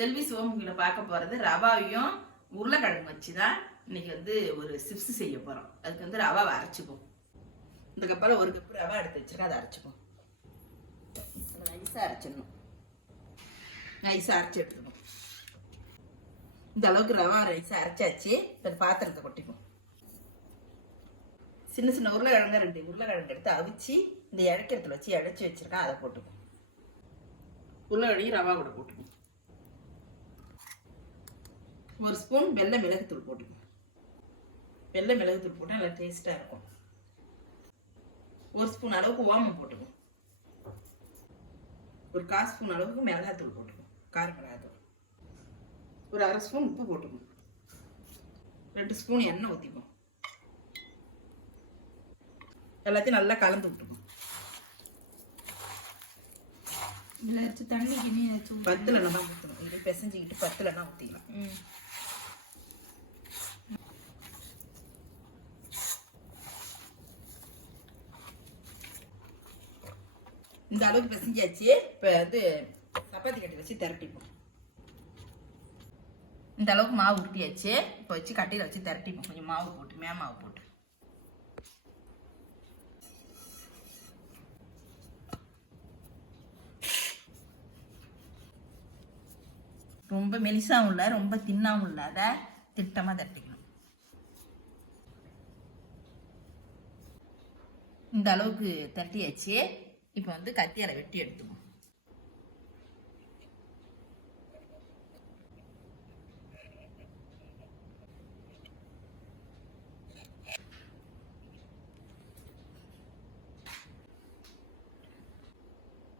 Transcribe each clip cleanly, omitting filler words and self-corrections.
செல்வி சிவமுகில பார்க்க போறது ரவாவையும் உருளைக்கிழங்கு வச்சு தான் இன்னைக்கு வந்து ஒரு சிப்ஸ் செய்ய போறோம். அதுக்கு வந்து ரவாவை அரைச்சிப்போம். இந்த கப்பால ஒரு கப் ரவா எடுத்து வச்சிருக்கேன், அதை அரைச்சிப்போம். நைஸா அரைச்சிடணும். நைஸா அரைச்சி எடுத்துக்கணும். இந்த அளவுக்கு ரவா நைஸா அரைச்சாச்சு. இந்த பாத்திரத்தை கொட்டிப்போம். சின்ன சின்ன உருளைக்கிழங்கு 2 உருளைக்கிழங்கு எடுத்து அவிச்சு இந்த இழைக்கிறதுல வச்சு இழைச்சி வச்சிருக்கேன், அதை போட்டுப்போம். உருளைக்கிழங்கு ரவா கூட போட்டுப்போம். 1 ஸ்பூன் வெள்ளை மிளகுத்தூள் போட்டுக்கணும். வெள்ளை மிளகுத்தூள் போட்டால் நல்லா டேஸ்ட்டாக இருக்கும். 1 ஸ்பூன் அளவுக்கு ஓமம் போட்டுக்கணும். ஒரு 1/4 ஸ்பூன் அளவுக்கு மிளகாத்தூள் போட்டுக்கணும், கார மிளகாத்தூள். ஒரு 1/2 ஸ்பூன் உப்பு போட்டுக்கணும். 2 ஸ்பூன் எண்ணெய் ஊற்றிப்போம். எல்லாத்தையும் நல்லா கலந்து விட்டுக்கணும். தண்ணி கிண்ணி பத்துலன்னா தான் ஊற்றணும். இது பிசைஞ்சிக்கிட்டு பத்துலன்னா ஊற்றிக்கலாம். இந்த அளவுக்கு பிசைஞ்சாச்சு. இப்போ வந்து சப்பாத்தி கட்டி வச்சு திரட்டிப்போம். இந்த அளவுக்கு மாவு உருட்டியாச்சு. இப்போ வச்சு கட்டியில் வச்சு திரட்டிப்போம். கொஞ்சம் மாவு போட்டு மாவு போட்டு ரொம்ப மெலிசாவும் இல்லை, ரொம்ப தின்னாவும் இல்லாத திட்டமாக தட்டிக்கணும். இந்த அளவுக்கு தட்டியாச்சு. இப்போ வந்து கத்தியால வெட்டி எடுத்துக்கணும்.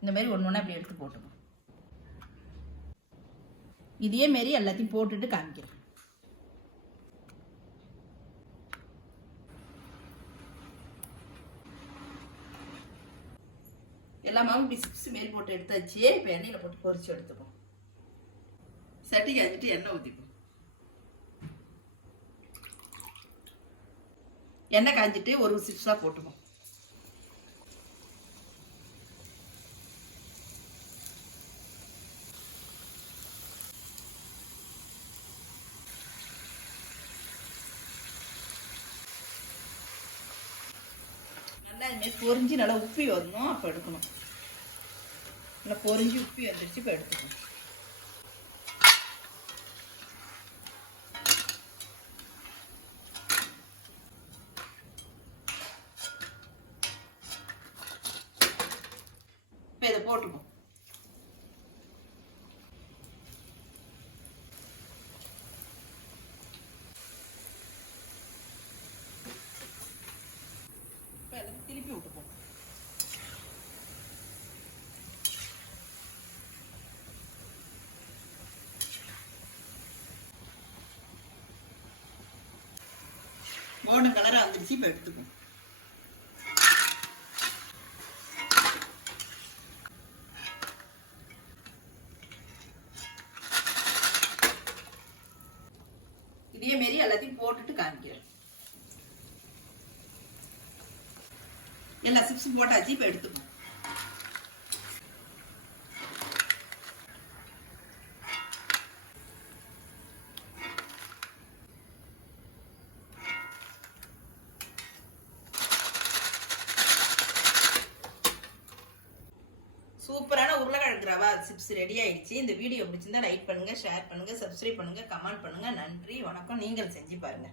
இந்த மாதிரி ஒன்று ஒன்று அப்படி எடுத்து போட்டுக்கணும். இதே மாரி எல்லாத்தையும் போட்டுட்டு காமிக்கிறேன். எல்லா மாவும் இப்படி சிப்ஸ் மாரி போட்டு எடுத்தாச்சு. இப்போ எண்ணெயில் போட்டு பொரிச்சு எடுத்துப்போம். சட்டி காய்ச்சிட்டு எண்ணெய் ஊற்றிப்போம். எண்ணெய் காய்ச்சிட்டு ஒரு சிப்ஸாக போட்டுப்போம். நல்லா இதுமாரி பொரிஞ்சு நல்லா உப்பி வரணும். அப்போ எடுக்கணும். நல்லா பொரிஞ்சு உப்பி வந்துடுச்சு. இப்போ எடுத்துக்கணும். இப்போ இதை போட்டுப்போம். திருப்பி விட்டுப்போம். கோல்டன் கலரா வந்துருச்சு. இப்போ எடுத்துப்போம். இதே மாரி எல்லாத்தையும் போட்டுட்டு காமிக்கிறேன். எல்லா சிப்ஸும் போட்டாச்சு. இப்போ எடுத்துப்போம். சூப்பரான உருளைக்கிழங்கு ரவா சிப்ஸ் ரெடி ஆயிடுச்சு. இந்த வீடியோ பிடிச்சிருந்தா லைக் பண்ணுங்க, ஷேர் பண்ணுங்க, சப்ஸ்கிரைப் பண்ணுங்க, கமெண்ட் பண்ணுங்க. நன்றி, வணக்கம். நீங்கள் செஞ்சு பாருங்க.